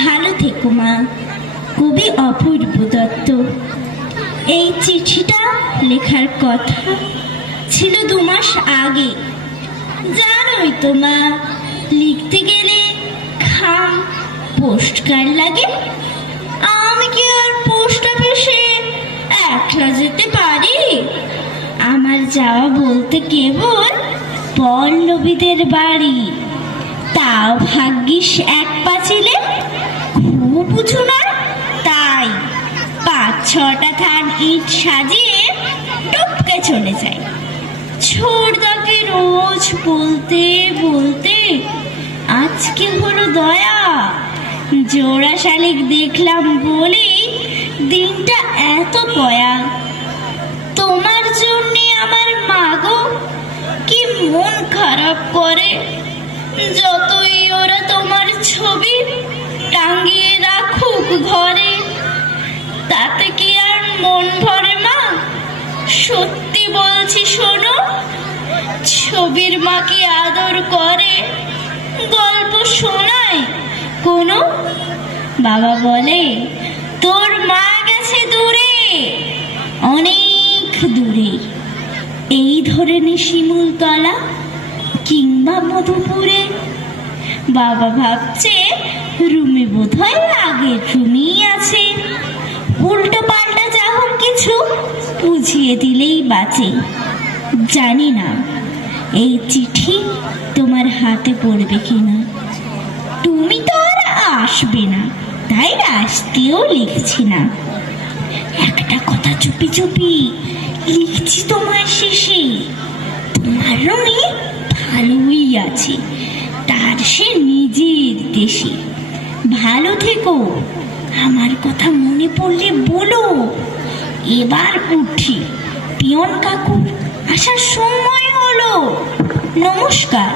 ভালো থেকো মা। কবি অপূর্ব দত্ত। এই চিঠিটা লেখার কথা ছিল 2 মাস আগে। জানোই তো মা, লিখতে গেলে খাম পোস্ট কার্ড লাগে। আমি কি আর পোস্ট অফিসে একলা যেতে পারি? আমার যাওয়া বলতে কেবল পল্লবীদের বাড়ি, তাও ভাগ্যিস 1 পাঁচিলে, খুব উঁচু নয়, তাই 5-6টা থান ইট সাজিয়ে টপকে চলে যায়। ছোটদাকে রোজ বলতে বলতে আজকে হলো দয়া। জোড়া শালিক দেখলাম বলেই দিনটা এত পয়া। তোমার জন্যে আমার মাগো কি মন খারাপ করে। যতই ওরা তোমার ছবি টাঙিয়ে রাখুক ঘরে, তাতে কি আর মন ভরে মা? সত্যি বলছি শোনো, ছবির মা কি আদর করে? গল্প শোনায় কোনো? বাবা বলে তোর মা গেছে দূরে, অনেক দূরে, এই ধরনের শিমুলতলা কিংবা মধুপুরে। বাবা ভাবছে রুমি বোধহয় আগের রুমি আছে। উল্টো পাল্টা যা হোক কিছু বুঝিয়ে দিলেই বাঁচে। জানি না এই চিঠি তোমার হাতে পড়বে কিনা। তুমি তো আর আসবে না, তাই আসতেও লিখছি না। একটা কথা চুপি চুপি লিখছি তোমার শেষে। তোমার রুমি ভালোই আছে, তার সে নিজের দেশে। ভালো থেকো, আমার কথা মনে পড়লে বলো। এবার উঠি, পিয়ন কাকুর আসার সময় হলো। নমস্কার।